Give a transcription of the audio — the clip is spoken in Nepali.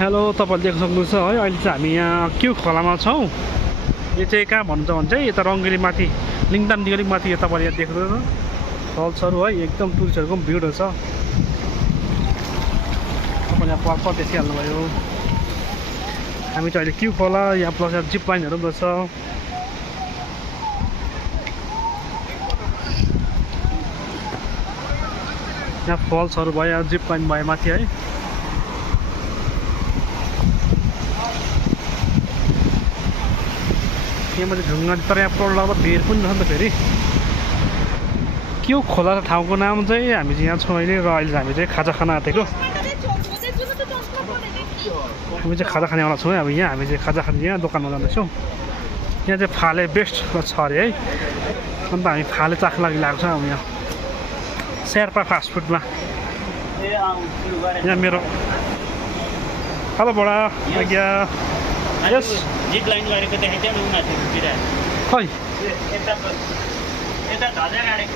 हेलो तपाईँले देख्न सक्नुहुन्छ है अहिले चाहिँ हामी यहाँ क्यु खोलामा छौँ। यो चाहिँ कहाँ भन्छ भने चाहिँ यता रङ्गेली माथि लिङतामदेखि अलिक माथि तपाईँले यहाँ देख्नुहुन्छ फल्सहरू है एकदम टुरिस्टहरूको पनि भिड छ। तपाईँले यहाँ पर्छ देखिहाल्नुभयो। हामी चाहिँ अहिले क्यु खोला यहाँ प्लस यहाँ जिप लाइनहरू पनि रहेछ। यहाँ फल्सहरू भयो यहाँ जिप लाइन भयो माथि है। यहाँ माथि ढुङ्गा तर यहाँ पल्लो भिड पनि छ नि त फेरि। क्यु खोला ठाउँको नाम चाहिँ हामी चाहिँ यहाँ छौँ अहिले र अहिले हामी चाहिँ खाजा खान आँटेको। हामी चाहिँ खाजा खानेवाला छौँ है। अब यहाँ हामी चाहिँ खाजा खाने यहाँ दोकानमा जाँदैछौँ। यहाँ चाहिँ फाले बेस्ट छ अरे है। अन्त हामी फाले चाख्न लागि लागेको छ अब यहाँ शेर्पा फास्ट फुडमा। यहाँ मेरो हेलो बडा आज्ञा यस जिप लाइन गरेको देखेको थिएँ नि उनीहरू खै यता ध्वजा गाडेको